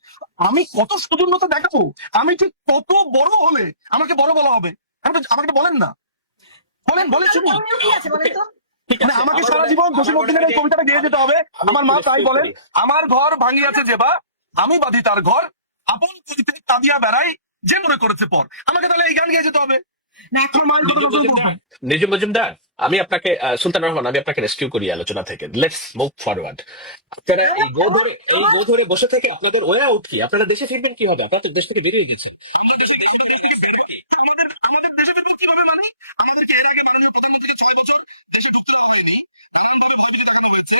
আমি কত সৌজন্যতা দেখাবো? আমি ঠিক কত বড় হলে আমাকে বড় বলা হবে? আমাকে বলেন না, বলেন বলেন শুনি। করণীয় কি আছে বলেন তো? ঠিক মানে আছে, আমাকে আমার সারা মনে- জীবন আমার জসিম মনে উদ্দিনের হয় এই যে কবিতাটা গেয়ে যেতে হবে। আমি আমার মা একটু তাই rescue বলেন, করি। আমার ঘর ভাঙিয়াছে যেবা, আমি বাঁধি তার ঘর, আপন করিতে কাঁদিয়া বেড়াই, যে মনে করেছে পর। আমাকে তাহলে এই গান গেয়ে যেতে হবে। না এখন আমার মায়ের কথা যখন বলবো। নিজুম মজুমদার, আমি আপনাকে সুলতান রহমান, আমি আপনাকে রেস্কিউ করি আলোচনা থেকে। Let's move forward. আপনারা এই গো ধরে বসে থেকে আপনাদের ওয়ে আউট কি? আপনারা দেশে ফিরবেন কিভাবে? আপনারা তো দেশ থেকে বেরিয়ে গেছেন। আমাদের আমাদের দেশে ফিরবো কিভাবে? মানে আমাদেরকে এর আগে মাননীয় প্রধানমন্ত্রীকে 6 বছর দেশে ঢুকতে দেওয়া হয়নি, এমন ভাবে ভূমিকা দেখানো হয়েছে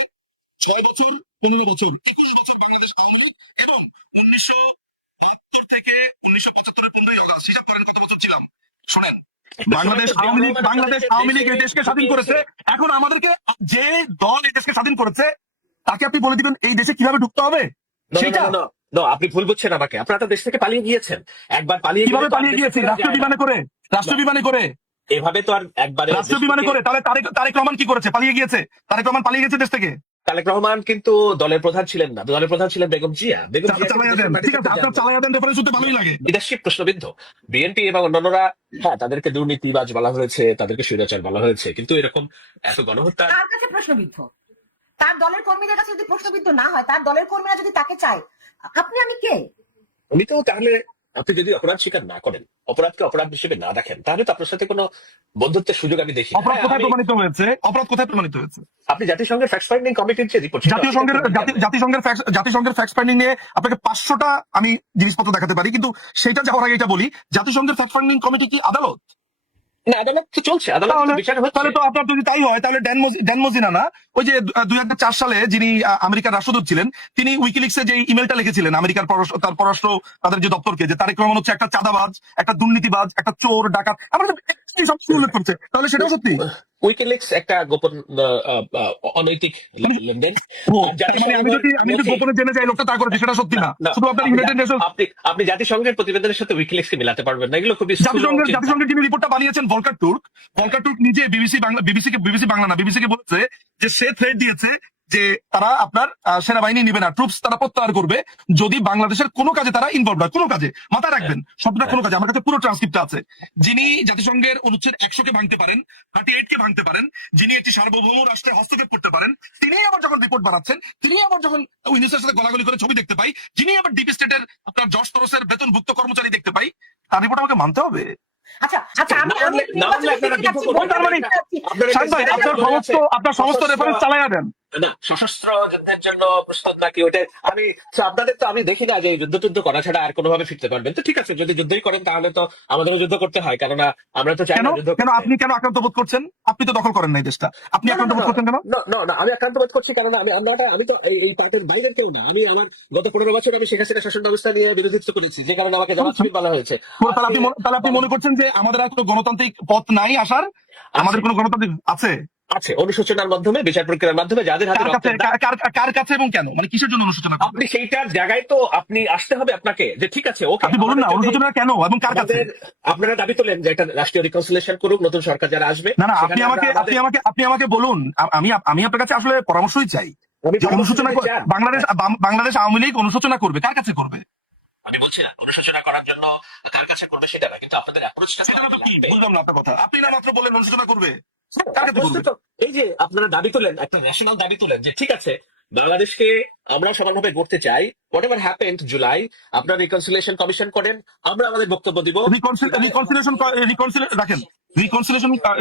6 বছর 15 বছর 21 বছর বাংলাদেশ আওয়ামী লীগ, এবং 1972 থেকে 1975-এর 15ই আগস্ট, হিসাব করেন কত বছর ছিলাম। শোনেন, বাংলাদেশ আওয়ামী লীগ এই দেশকে স্বাধীন করেছে। এখন আমাদেরকে যে দল এই দেশকে স্বাধীন করেছে তাকে আপনি বলে দিবেন এই দেশে কিভাবে ঢুকতে হবে সেটা। আপনি ভুল বুঝছেন আমাকে। আপনারা তো দেশ থেকে পালিয়ে গিয়েছেন। একবার পালিয়ে কিভাবে গেলে তো আর পালিয়ে দেশে গিয়েছি? ফেরা রাষ্ট্রীয় যায় না। বিমানে করে, রাষ্ট্রীয় বিমানে করে, এভাবে তো আর একবারে রাষ্ট্রীয় বিমানে করে। তাহলে তারেক রহমান কি করেছে? পালিয়ে গিয়েছে। তারেক রহমান পালিয়ে গেছে দেশ থেকে। তারেক রহমান কিন্তু দলের প্রধান ছিলেন না, দলের প্রধান ছিলেন বেগম জিয়া। চালাইয়া দেন, ঠিক আছে, আপনার চালাইয়া দেন রেফারেন্স শুনতে ভালোই লাগে। লিডারশিপ প্রশ্নবিদ্ধ। বিএনপি এবং অন্যান্যরা, হ্যাঁ, তাদেরকে দুর্নীতিবাজ বলা হয়েছে, তাদেরকে স্বৈরাচার বলা হয়েছে, কিন্তু এরকম এত গণহত্যা তার কাছে প্রশ্নবিদ্ধ, তার দলের কর্মীদের কাছে যদি প্রশ্নবিদ্ধ না হয়, তার দলের কর্মীরা যদি তাকে চায়, আপনি আমি কে? উনি তো, তাহলে আপনি যদি অপরাধ স্বীকার না করেন, অপরাধকে অপরাধ হিসেবে না দেখেন, তাহলে তো আপনার সাথে কোনো বন্ধুত্বের সুযোগ আমি দেখি না। অপরাধ হ্যাঁ, কোথায় প্রমাণিত হয়েছে? অপরাধ কোথায় প্রমাণিত হয়েছে? আপনি জাতিসংঘের ফ্যাক্ট ফাইন্ডিং কমিটির যে রিপোর্ট, জাতিসংঘের ফ্যাক্ট ফাইন্ডিং নিয়ে আপনাকে 500টা আমি জিনিসপত্র দেখাতে পারি, কিন্তু সেটা যাওয়ার আগে এটা বলি, জাতিসংঘের ফ্যাক্ট ফাইন্ডিং কমিটি কি আদালত? আদালত তো চলছে, আদালত তো বিচার হচ্ছে। তাহলে তো আপনার যদি তাই হয়, তাহলে ড্যান মজিনা না, ওই যে 2004 সালে যিনি আমেরিকার রাষ্ট্রদূত ছিলেন, তিনি উইকিলিক্সে যে ইমেলটা লিখেছিলেন আমেরিকার তার পররাষ্ট্র তাদের যে দপ্তরকে, যে তারেক রহমান হচ্ছে একটা চাঁদাবাজ, একটা দুর্নীতিবাজ, একটা চোর ডাকাত, আমরা সব উল্লেখ করছে, তাহলে সেটাও সত্যি। উইকিলিক্স একটা গোপন অনৈতিক লেনদেন। ও, আর তার মানে জাতিসংঘ আমি যদি নথি, গোপনে জেনে যাই লোকটা তা করেছে সেটা সত্যি না না, না, শুধু আপনার আপনি ইউনাইটেড নেশন আপনি আপনি জাতিসংঘের প্রতিবেদনের সাথে উইকিলিক্স কে মিলাতে পারবেন না, এগুলো খুবই স্থূল চিন্তা। যিনি রিপোর্টটা বানিয়েছেন ভলকার টুর্ক নিজে বিবিসি বাংলা না বিবিসি কে বলেছে যে সে থ্রেট দিয়েছে যে তারা আপনার সেনাবাহিনী নিবে না, ট্রুপস তারা প্রত্যাহার করবে যদি বাংলাদেশের কোনো কাজে তারা ইনভলভ হয়, কোনো কাজে, মাথায় রাখবেন শব্দটা কোনো কাজে। আমার কাছে পুরো ট্রান্সক্রিপ্ট আছে। যিনি জাতিসংঘের অনুচ্ছেদ 100 কে ভাঙতে পারেন, 38 কে ভাঙতে পারেন, যিনি একটি সার্বভৌম রাষ্ট্রে হস্তক্ষেপ করতে পারেন, তিনি আবার যখন রিপোর্ট বানাচ্ছেন, তিনি আবার যখন ইউনিসেফের সাথে গলাগলি করে ছবি দেখতে পাই, যিনি আবার ডিপি স্টেটের আপনার জর্জ সরোসের বেতনভুক্ত কর্মচারী দেখতে পাই, তার রিপোর্ট আমাকে মানতে হবে। আচ্ছা আচ্ছা, আমি না মানলে আপনারা বিজ্ঞ করবেন। তার মানে আপনারা শাহিদ ভাই আপনার সমস্ত রেফারেন্স চালাইয়া দেন। না, সশস্ত্র যুদ্ধের জন্য প্রস্তুত নাকি ওটা আমি, আপনাদের তো আমি দেখি না যে যুদ্ধ টুদ্ধ করা ছাড়া আর কোনোভাবে ফিরতে পারবেন। তো ঠিক আছে, যদি যুদ্ধই করেন তাহলে তো আমাদেরও যুদ্ধ করতে হয়, কেননা আমরা তো চাই কেন না যুদ্ধ কেন করতে। আপনি কেন আক্রান্ত বোধ করছেন? আপনি তো দখল করেন নাই দেশটা, আপনি না না আক্রান্ত না বোধ করছেন কেন? না না না, আমি আক্রান্ত বোধ করছি কেননা আমি তো এই পার্টির বাইরের কেউ না। আমি আমার গত 15 বছর আমি শেখ হাসিনা শাসন ব্যবস্থা নিয়ে বিরোধিতা করেছি, যে কারণে আমাকে জামাত শিবির বলা হয়েছে। তাহলে আপনি মনে করছেন যে আমাদের আর কোনো গণতান্ত্রিক পথ নাই আসার? আমাদের কোনো গণতান্ত্রিক আছে? আছে, অনুশোচনার মাধ্যমে, বিচার প্রক্রিয়ার মাধ্যমে, যাদের হাতে কার কাছে রক্তের দাগ। কার কাছে এবং কেন, মানে কিসের জন্য অনুশোচনা করবে? আপনি সেইটার জায়গায় তো আপনি আসতে হবে আপনাকে, যে ঠিক আছে ওকে আপনি বলুন না অনুশোচনা কেন এবং কার কাছে? আপনারা দাবি তোলেন যে একটা রাষ্ট্রীয় রিকনসিলিয়েশন করুক নতুন সরকার যারা আসবে। না না, আপনি আমাকে বলুন, আমি আপনার কাছে আসলে পরামর্শই চাই যে অনুশোচনা বাংলাদেশ আওয়ামী লীগ অনুশোচনা করবে, কার কাছে করবে? আমি বলছি না অনুশোচনা করার জন্য কার কাছে করবে সেটা না, কিন্তু আপনাদের অ্যাপ্রোচটা সেটা তো কি বুঝলাম না আপনার কথা। আপনি না মাত্র বললেন অনুশোচনা করবে, কার কাছে করবে? এই যে আপনারা দাবি তোলেন, একটা ন্যাশনাল দাবি তোলেন যে ঠিক আছে বাংলাদেশকে আমরা সমানভাবে গড়তে চাই, হোয়াট এভার হ্যাপেন্ড জুলাই, আপনারা রিকনসিলিয়েশন কমিশন করেন, আমরা আমাদের বক্তব্য দিব। রাখেন,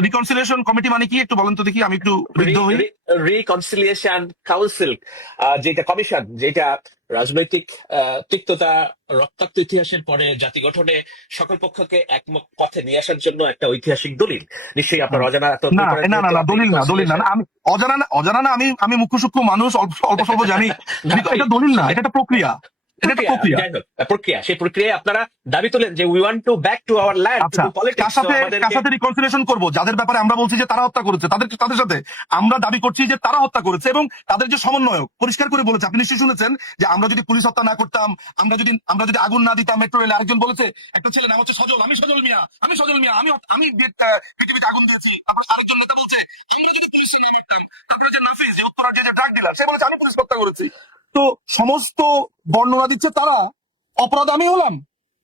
রিকনসিলিয়েশন কমিটি মানে কি একটু বলেন তো দেখি, আমি একটু ঋদ্ধ হই। রিকনসিলিয়েশন কাউন্সিল, যেটা কমিশন, যেটা রাজনৈতিক তিক্ততা, রক্তাক্ত ইতিহাসের পরে জাতি গঠনে সকল পক্ষকে এক পথে নিয়ে আসার জন্য একটা ঐতিহাসিক দলিল। নিশ্চয়ই আপনার অজানা তো না না না, দলিল না, আমি অজানা না, আমি মুখ্য সূক্ষ্ম মানুষ, অল্প স্বল্প জানি। এটা দলিল না, এটা একটা প্রক্রিয়া, এটা একটা প্রক্রিয়া। প্রক্রিয়া, সেই প্রক্রিয়ায় আপনারা দাবি তোলেন যে we want to back to our land. আচ্ছা, কার সাথে রিকনসিলিয়েশন করবো? যাদের ব্যাপারে আমরা বলছি যে তারা হত্যা করেছে, তাদের সাথে আমরা দাবি করছি যে তারা হত্যা করেছে, এবং তাদের যে সমন্বয়ক পরিষ্কার করে বলেছে, আপনি নিশ্চয়ই শুনেছেন যে আমরা যদি পুলিশ হত্যা না করতাম, আমরা যদি আগুন না দিতাম মেট্রো রেলে। আরেকজন বলেছে, একটা ছেলে নাম হচ্ছে সজল, আমি সজল মিয়া, আমি পৃথিবীতে আগুন দিয়েছি। আরেকজন নেতা বলছে আমরা যদি পুলিশ না মারতাম। তারপরে যে নাফিস, যে উত্তরার যে ড্রাগ ডিলার, সে বলেছে আমি পুলিশ হত্যা করেছি। তো সমস্ত বর্ণনা দিচ্ছে তারা, অপরাধ আমি হলাম।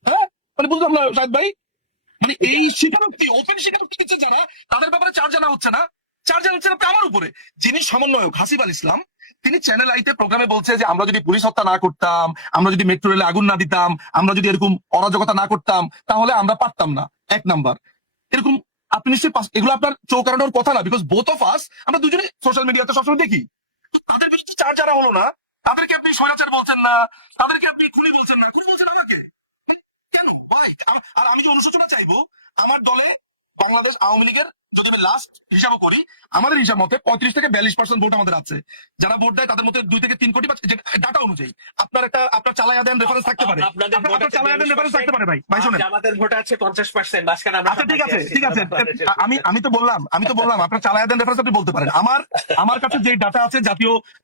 হ্যাঁ, মানে বুঝলাম না শাহিদ ভাই, মানে এই স্বীকারোক্তি, ওপেন স্বীকারোক্তি দিচ্ছে যারা, তাদের ব্যাপারে চার্জ আনা হচ্ছে না। চার্জ আনা হচ্ছে না আমার উপরে। যিনি সমন্বয়ক হাসিব আল ইসলাম, তিনি চ্যানেল আইতে প্রোগ্রামে বলছে যে আমরা যদি পুলিশ হত্যা না করতাম, আমরা যদি মেট্রো রেলে আগুন না দিতাম, আমরা যদি এরকম অরাজকতা না করতাম, তাহলে আমরা পারতাম না। এক নাম্বার, এরকম আপনি নিশ্চয়ই এগুলো আপনার চৌকানোর কথা না, বিকজ বোথ অফ আস আমরা দুজনে সোশ্যাল মিডিয়াতে সবসময় দেখি। তো তাদের বিরুদ্ধে চার্জ আনা হলো না, তাদেরকে আপনি স্বৈরাচার বলছেন না, তাদেরকে আপনি খুনি বলছেন না, খুনি বলছেন আমাকে কেন ভাই? আর আমি যে অনুশোচনা চাইবো, আমার দলে বাংলাদেশ আওয়ামী লীগের যদি আমি লাস্ট হিসাব করি, আমাদের হিসাব মতে 35 থেকে 42% ভোট আমাদের আছে। যারা ভোট দেয় তাদের মধ্যে 2 থেকে 3 কোটি, ডাটা অনুযায়ী আপনার চালায়া দেন রেফারেন্স থাকতে পারে, আপনার চালায়া দেন রেফারেন্স থাকতে পারে। ভাই শোনেন, আমাদের ভোট আছে 50%, মাঝখানে আমরা। আচ্ছা ঠিক আছে, আমি তো বললাম আপনার চালায়া দেন রেফারেন্স আপনি বলতে পারেন। আমার কাছে যে ডাটা আছে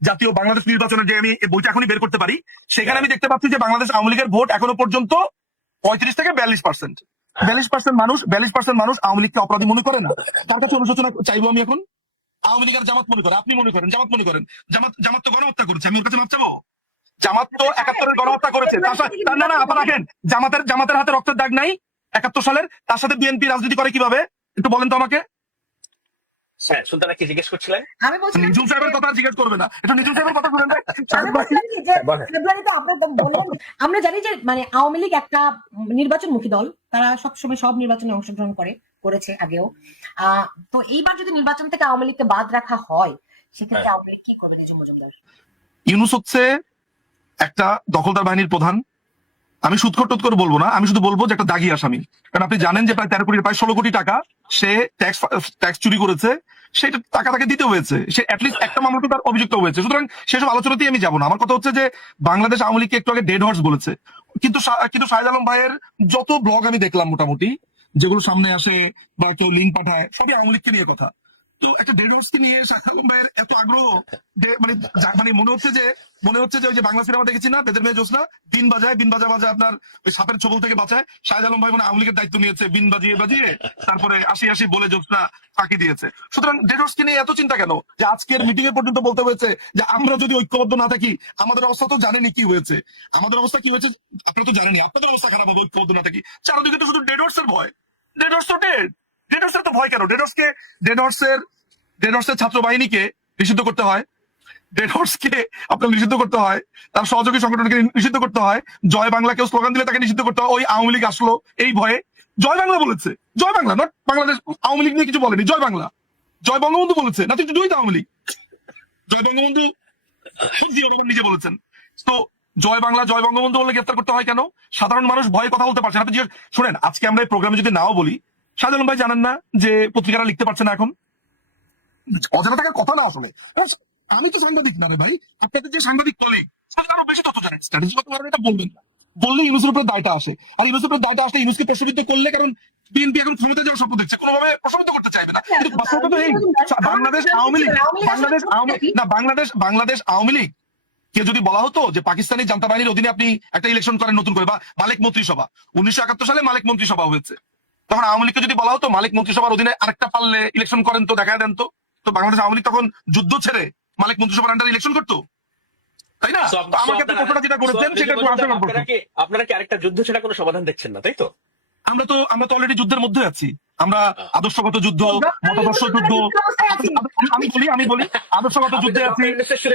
জাতীয় বাংলাদেশ নির্বাচনের, যে আমি বইটা এখনই বের করতে পারি, সেখানে আমি দেখতে পাচ্ছি যে বাংলাদেশ আওয়ামী লীগের ভোট এখনো পর্যন্ত 35 থেকে 42%। 42% মানুষ আওয়ামী লীগকে অপরাধী মনে করে না। তার কাছে অনুশোচনা চাইবো আমি এখন? আওয়ামী লীগের জামাত মনে করে, আপনি মনে করেন, জামাত তো গণহত্যা করেছে, আমি ওর কাছে মাপ চাবো? জামাত তো 71-এর গণহত্যা করেছে। না না, আপনারা রাখেন, জামাতের হাতে রক্তের দাগ নাই 71 সালের, তার সাথে বিএনপি রাজনীতি করে কিভাবে একটু বলেন তো আমাকে। হ্যাঁ, সুলতানা কি জিজ্ঞেস করছিলেন? আমি বলছিলাম নিজুম সাহেবের কথা জিজ্ঞেস করবে না, একটু নিজুম সাহেবের কথা শুনেন। আমি বলছিলাম কি যে ফেব্রুয়ারিতে আপনার বললেন, আমরা জানি যে মানে আওয়ামী লীগ একটা নির্বাচনমুখী দল, তারা সবসময় সব নির্বাচনে অংশগ্রহণ করেছে আগেও। তো এইবার যদি নির্বাচন থেকে আওয়ামী লীগকে বাদ রাখা হয়, সেক্ষেত্রে আওয়ামী লীগ কি করবে? নিজুম মজুমদার ইউনূস হচ্ছে একটা দখলদার বাহিনীর প্রধান। আমি সুৎখর টুৎখর বলবো না, আমি শুধু বলবো যে একটা দাগি আসামি। কারণ আপনি জানেন যে প্রায় 16 কোটি টাকা সে ট্যাক্স চুরি করেছে, সেটা টাকা তাকে দিতে হয়েছে, সে অ্যাটলিস্ট একটা মামলাতে তার অভিযুক্ত হয়েছে। সুতরাং সেসব আলোচনাতেই আমি যাবো না। আমার কথা হচ্ছে যে বাংলাদেশ আওয়ামী লীগকে একটু আগে ডেড হর্স বলেছে, কিন্তু শাহেদ আলম ভাইয়ের যত ব্লগ আমি দেখলাম মোটামুটি, যেগুলো সামনে আসে বা কেউ লিঙ্ক পাঠায়, সবই আওয়ামী লীগকে নিয়ে কথা। তো একটা ডেড হর্সকে নিয়ে শাহ আলম ভাইয়ের এত আগ্রহ মানে মানে মনে হচ্ছে যে ওই যে বাংলা সিনেমা দেখেছি না, বেদের মেয়ে জোসনা বিন বাজায় আপনার ওই সাপের ছবল থেকে বাঁচায়। শাহেদ আলম ভাই মানে আওয়ামী লীগের দায়িত্ব নিয়েছে, বিন বাজিয়ে তারপরে আসি বলে জোসনা ফাঁকি দিয়েছে। সুতরাং ডেড হর্সকে নিয়ে এত চিন্তা কেন যে আজকের মিটিং এ পর্যন্ত বলতে হয়েছে যে আমরা যদি ঐক্যবদ্ধ না থাকি আমাদের অবস্থা তো জানেনি কি হয়েছে, আমাদের অবস্থা কি হয়েছে আপনারা তো জানেনি, আপনাদের অবস্থা খারাপ হবে ঐক্যবদ্ধ না থাকি। চারদিকে তো শুধু ডেড হর্সের ভয়, ডেড হর্স তো ডেড হর্সের তো ভয় কেন? ডেড হর্সের ছাত্র বাহিনীকে নিষিদ্ধ করতে হয়, ডেড হর্সকে আপনার নিষিদ্ধ করতে হয়, তার সহযোগী সংগঠনকে নিষিদ্ধ করতে হয়, জয় বাংলা কেউ স্লোগান দিলে তাকে নিষিদ্ধ করতে হয়। ওই আওয়ামী লীগ আসলো এই ভয়ে, জয় বাংলা বলেছে, জয় বাংলা নট বাংলাদেশ আওয়ামী লীগ নিয়ে কিছু বলেনি, জয় বাংলা, জয় বঙ্গবন্ধু বলেছে, না কিন্তু দুই আওয়ামী লীগ, জয় বঙ্গবন্ধু জিয়া রহমান নিজে বলেছেন। তো জয় বাংলা জয় বঙ্গবন্ধু বলে গ্রেফতার করতে হয় কেন? সাধারণ মানুষ ভয়ে কথা বলতে পারছে না। আপনি শোনেন, আজকে আমরা এই প্রোগ্রামে যদি নাও বলি, শাহজাহান আলম ভাই জানেন না যে পত্রিকারা লিখতে পারছে না এখন? অজানা থাকার কথা না আসলে। আমি তো সাংবাদিক না রে ভাই, আপনাদের যে সাংবাদিক কলিগ তাদের আরো বেশি তথ্য জানেন, স্ট্র্যাটেজিগত কারণে এটা বলবেন না, বললে ইউনুসের উপরে দায়টা আসে, আর ইউনুসের উপরে দায়টা আসলে ইউনুসকে প্রশ্নবিদ্ধ করলে, কারণ বিএনপি এখন ক্ষমতা যাওয়ার স্বপ্ন দেখছে, কোনোভাবে প্রশ্নবিদ্ধ করতে চাইবে না। কিন্তু বাস্তবতা তো এই, বাংলাদেশ আওয়ামী লীগ বাংলাদেশ আওয়ামী লীগ কে যদি বলা হতো যে পাকিস্তানি জান্তা বাহিনীর অধীনে আপনি একটা ইলেকশন করেন নতুন করে, বা মালিক মন্ত্রিসভা, 1971 সালে মালিক মন্ত্রিসভা হয়েছে, তখন আওয়ামী লীগকে যদি বলা হতো মালিক মন্ত্রিসভার অধীনে আরেকটা পারলে ইলেকশন করেন তো দেখা দেন, তো বাংলাদেশ আওয়ামী লীগ তখন যুদ্ধ ছেড়ে মালিক মন্ত্রিসভার আন্ডারে ইলেকশন করতো, তাই না? তো আমাকে আপনি প্রশ্নটা যেটা করেছেন সেটা একটু আসলে আপনারা কি আরেকটা যুদ্ধ ছাড়া কোনো সমাধান দেখছেন না, তাই তো? আমরা তো অলরেডি যুদ্ধের মধ্যে আছি। আমরা আদর্শগত যুদ্ধ, মতাদর্শ যুদ্ধ, আমি বলি আদর্শগত যুদ্ধে আছি।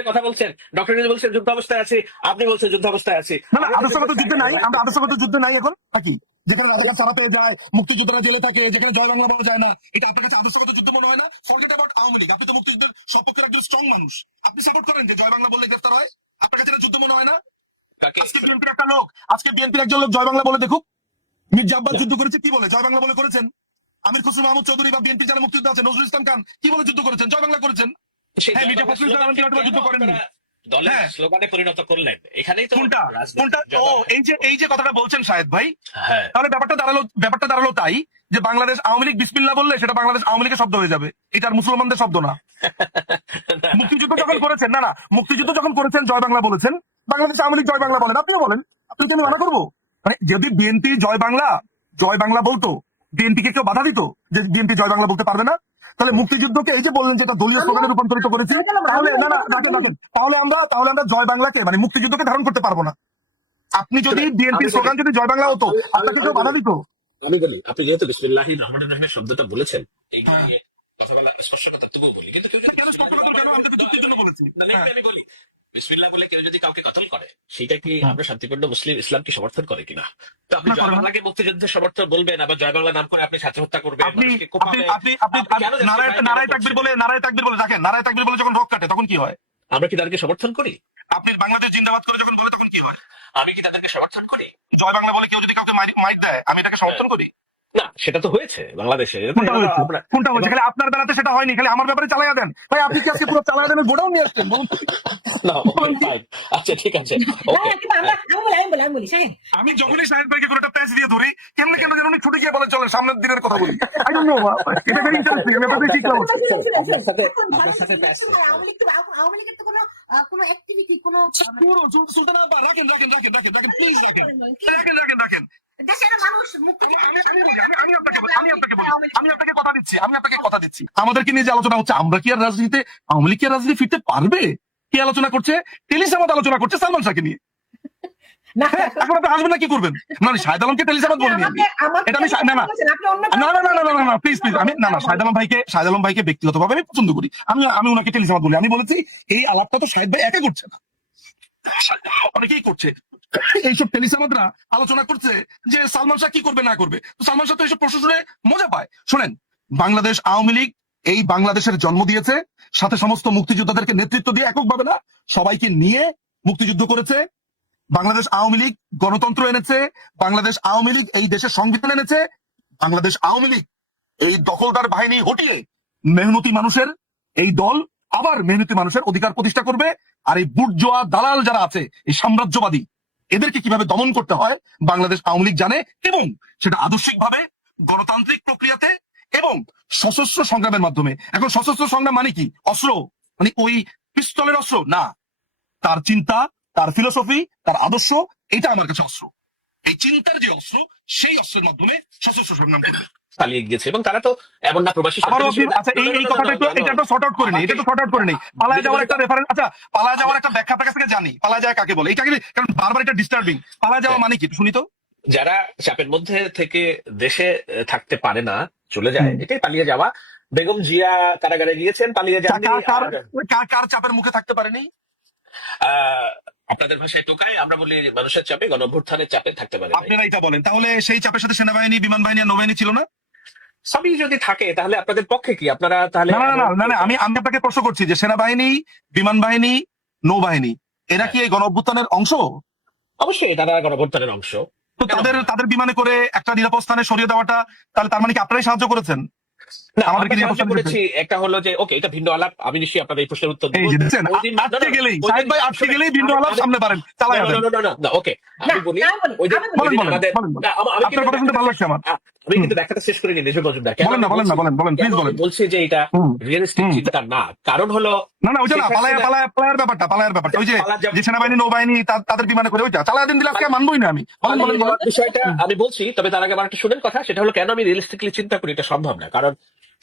কথা বলছেন, ডক্টর বলছেন যুদ্ধ অবস্থায় আছি, আপনি বলছেন যুদ্ধ অবস্থায় আছি। না, আদর্শগত যুদ্ধে নাই, আমরা আদর্শগত যুদ্ধে নাই এখন নাকি? যেখানে রাজাকার ছাড়া পেয়ে যায়, মুক্তিযোদ্ধারা জেলে থাকে, যেখানে জয় বাংলা পাওয়া যায় না, এটা আপনার কাছে আদর্শগত যুদ্ধ মনে হয় না? ফরগেট অ্যাবাউট আওয়ামী লীগ, আপনি তো মুক্তিযুদ্ধের সপক্ষের একজন স্ট্রং মানুষ, আপনি সাপোর্ট করেন যে জয় বাংলা বললে গ্রেফতার হয়, আপনার কাছে এটা যুদ্ধ মনে হয় না? আজকে বিএনপির একজন লোক জয় বাংলা বলে দেখুক, মির্জা আব্বাস যুদ্ধ করেছে কি বলে? জয় বাংলা বলে করেছেন। আমির খসরু মাহমুদ চৌধুরী বা বিএনপি যারা মুক্তিযোদ্ধা আছে, নজরুল ইসলাম খান কি বলে যুদ্ধ করেছেন? জয় বাংলা করেছেন। হ্যাঁ, মির্জা ফখরুল ইসলাম আলমগীর যুদ্ধ করেননি। দলের স্লোগানে পরিণত করলেন, এখানেই তো কোনটা? ও এই যে কথাটা বলছেন শাহেদ ভাই, হ্যাঁ, তাহলে ব্যাপারটা দাঁড়ালো তাই যে বাংলাদেশ আওয়ামী লীগ বিসমিল্লাহ বললে সেটা বাংলাদেশ আওয়ামী লীগের শব্দ হয়ে যাবে, এটা আর মুসলমানদের শব্দ না। মুক্তিযুদ্ধ যখন করেছেন, মুক্তিযুদ্ধ যখন করেছেন জয় বাংলা বলেছেন, বাংলাদেশ আওয়ামী লীগ জয় বাংলা বলেন, আপনিও বলেন, আপনি আমি মানা করবো? মানে যদি বিএনপি জয় বাংলা বলতো, বিএনপিকে কেউ বাধা দিত যে বিএনপি জয় বাংলা বলতে পারবে না? তাহলে মুক্তিযুদ্ধকে এই যে বললেন যেটা দলীয় স্লোগানে রূপান্তরিত করেছি, তাহলে রাখেন, তাহলে আমরা জয় বাংলাকে মানে মুক্তিযুদ্ধকে ধারণ করতে পারবো না। আপনি যদি বিএনপির স্লোগান যদি জয় বাংলা হতো, আপনাকে কেউ বাধা দিত? আমি বলি, আপনি যেহেতু বিসমিল্লাহির রহমানির রহিমের শব্দটা বলেছেন, এই নিয়ে কথা বলা স্পষ্টতা তবুও বলি, কিন্তু কেউ যদি কেন স্পষ্ট কথা কেন? আমি তো যুক্তির জন্য বলেছি। আমি বলি, বিসমিল্লাহ বলে কেউ যদি কাউকে কতল করে, সেটা কি আমরা শান্তিপূর্ণ মুসলিম ইসলামকে সমর্থন করে কিনা? তো আপনি জয় বাংলাকে মুক্তিযুদ্ধের সমর্থন বলবেন, আবার জয় বাংলা নাম করে আপনি ছাত্র হত্যা করবেন, নারায় তাকবীর বলে রাখেন, নারায় তাকবীর বলে যখন রক কাটে তখন কি হয়? আমরা কি তাদেরকে সমর্থন করি? আপনি বাংলাদেশ জিন্দাবাদ করে যখন বলে তখন কি হয়? আমি কি তাদেরকে সমর্থন করি? জয় বাংলা বলে কেউ যদি কাউকে মাইট দেয়, আমি এটাকে সমর্থন করি না, সেটা তো হয়েছে বাংলাদেশে। কোনটা হয়েছে? খালি আপনার বেলাতে সেটা হয়নি, খালি আমার ব্যাপারে চালাইয়া দেন ভাই। আপনি কি আজকে পুরো চালাইয়া দেন গোডাউন নিয়ে আসছেন? আচ্ছা ঠিক আছে, আমি বলি শাহেদ, আমি যখনই শাহেদ ভাইকে কোনো একটা প্যাচ দিয়ে ধরি, কেমনে যেন উনি ছুটে গিয়ে বলে চলেন সামনের দিনের কথা বলি। আই ডোন্ট নো, এটা ভেরি ইন্টারেস্টিং। আমি আপনাদের ঠিক লাগছে। আওয়ামী লীগের তো কোনো অ্যাক্টিভিটি, কোনো সুলতানা আব্বা রাখেন প্লিজ, রাখেন। আমি আপনাকে কথা দিচ্ছি, আমাদেরকে নিয়ে যে আলোচনা হচ্ছে, আমরা কি আর রাজনীতিতে আওয়ামী লীগ কি আর রাজনীতি ফিরতে পারবে? কে আলোচনা করছে? টেলিসামাদ আলোচনা করছে সালমান শাহকে নিয়ে। এখন আপনি হাসবেন না, কি করবেন? মানে শাহেদ আলমকে টেলিসামাদ বলিনি আমি। এটা আমি না প্লিজ আমি শাহেদ আলম ভাইকে ব্যক্তিগতভাবে আমি পছন্দ করি, আমি ওনাকে টেলিসামাদ বলি। আমি বলেছি এই আলাপটা তো শাহেদ ভাই একা করছে না, অনেকেই করছে। এইসব টেলিসামাদরা আলোচনা করছে যে সালমান শাহ কি করবে না করবে। তো সালমান শাহ তো এইসব প্রশ্ন শুনে মজা পায়। শোনেন, বাংলাদেশ আওয়ামী লীগ এই বাংলাদেশের জন্ম দিয়েছে, সাথে সমস্ত মুক্তিযোদ্ধাদেরকে নেতৃত্ব দিয়ে এককভাবে না, সবাইকে নিয়ে মুক্তিযুদ্ধ করেছে। বাংলাদেশ আওয়ামী লীগ গণতন্ত্র এনেছে, বাংলাদেশ আওয়ামী লীগ এই দেশের সংবিধান এনেছে, বাংলাদেশ আওয়ামী লীগ এই দখলদার বাহিনী হটিয়ে মেহনতি মানুষের এই দল আবার মেহনতি মানুষের অধিকার প্রতিষ্ঠা করবে। আর এই বুর্জোয়া দালাল যারা আছে, এই সাম্রাজ্যবাদী, এদেরকে কিভাবে দমন করতে হয় বাংলাদেশ আওয়ামী লীগ জানে, এবং সেটা আদর্শিকভাবে গণতান্ত্রিক প্রক্রিয়াতে এবং সশস্ত্র সংগ্রামের মাধ্যমে। এখন সশস্ত্র সংগ্রাম মানে কি? অস্ত্র মানে ওই পিস্তলের অস্ত্র না, তার চিন্তা, তার ফিলোসফি, তার আদর্শ, এটা আমার কাছে অস্ত্র। এই চিন্তার যে অস্ত্র, সেই অস্ত্রের মাধ্যমে সশস্ত্র সংগ্রাম করবে। পালিয়ে গিয়েছে এবং তারা তো এমন না প্রবাসী আবারও সরকার আপনি হিসেবে- আচ্ছা এই No, no, এই no, no, কথাটা no, একটু no, no, এটা একটু শর্ট আউট করে নেই, এটা একটু শর্ট আউট করে নেই। পালায় যাওয়ার একটা রেফারেন্স, আচ্ছা পালায় যাওয়ার একটা ব্যাখ্যা আপনার কাছ থেকে জানি, পালায় যাওয়া কাকে বলে, এটা কি? কারণ বারবার এটা ডিস্টার্বিং। পালায় যাওয়া মানে কি একটু শুনি তো। যারা চাপের মধ্যে থেকে দেশে থাকতে পারে না, চলে যায়, এটাই পালিয়ে যাওয়া। বেগম জিয়া কারাগারে গিয়েছেন, পালিয়ে যাননি। কার চাপের মুখে থাকতে পারেনি? আপনাদের ভাষায় টোকায়, আমরা বলি মানুষের চাপে, গণঅভ্যুত্থানের চাপে থাকতে পারে। আপনারা এটা বলেন, তাহলে সেই চাপের সাথে সেনাবাহিনী, বিমান বাহিনী আর নৌবাহিনী ছিল না? সবই যদি থাকে তাহলে আপনাদের পক্ষে কি? আপনারা তাহলে না না না না না, আমি আপনাকে প্রশ্ন করছি যে সেনাবাহিনী, বিমান বাহিনী, নৌবাহিনী এরা কি এই গণ অভ্যুত্থানের অংশ? অবশ্যই তারা গণঅভ্যুত্থানের অংশ। তো তাদের বিমানে করে একটা নিরাপদ স্থানে সরিয়ে দেওয়াটা, তাহলে তার মানে কি আপনারাই সাহায্য করেছেন? না, আমাদেরকে আমরা নিরাপদ সাহায্য স্থানে করেছি। একটা হলো যে ওকে, এটা ভিন্ন আলাপ, আমি নিশ্চয়ই আপনাদের এই প্রশ্নের উত্তর এই দেব। যে দেখছেন, ওই দিন- আটকে গেলেই ওই দিন- সাহেব ভাই, আটকে গেলেই ভিন্ন আলাপ সামনে পারেন, চালাই যাবেন। ওকে, আমি বলি ওই দিন বলেন বলেন আমাদের বলেন না, আমি আপনার কথা শুনতে ভালো লাগছে আমার। আমি কিন্তু ব্যাখ্যাটা শেষ করে নিই নিজের মজুমদার। বলেন না বলেন না বলেন বলেন প্লিজ বলেন। বলছি যে এটা রিয়েলিস্টিক চিন্তা না, কারণ হলো না না ওইটা না, শেখ হাসিনা- পালায়ের ব্যাপারটা ওই যে সেনাবাহিনী নৌবাহিনী তাদের বিমানে করে ওইটা চালায় দিন দিলে আজকে মানবই না আমি। বলেন বলেন বলেন। বিষয়টা আমি বলছি, তবে তার আগে আমার একটা শুনেন কথা। সেটা হলো কেন আমি রিয়েলিস্টিকলি চিন্তা করি এটা সম্ভব না। কারণ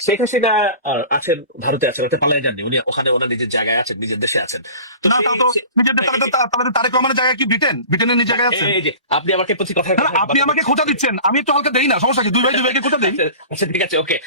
শেখ হাসিনা আছেন, ভারতে আছেন, ওটা পালিয়ে যাননি। উনি ওখানে ওনার নিজের জায়গায় আছেন, নিজের দেশে আছেন। তো না সেই- তাও তো নিজের তাহলে তারেক রহমানের জায়গায় কি ব্রিটেনের নিজের জায়গায় আছেন? এই যে আপনি আমাকে প্রতি কথা না, না, আপনি আমাকে খোঁচা দিচ্ছেন, আমি একটু হালকা দেই না, সমস্যা কি? দুই ভাইকে খোঁচা দেই। আচ্ছা ঠিক আছে, ওকে।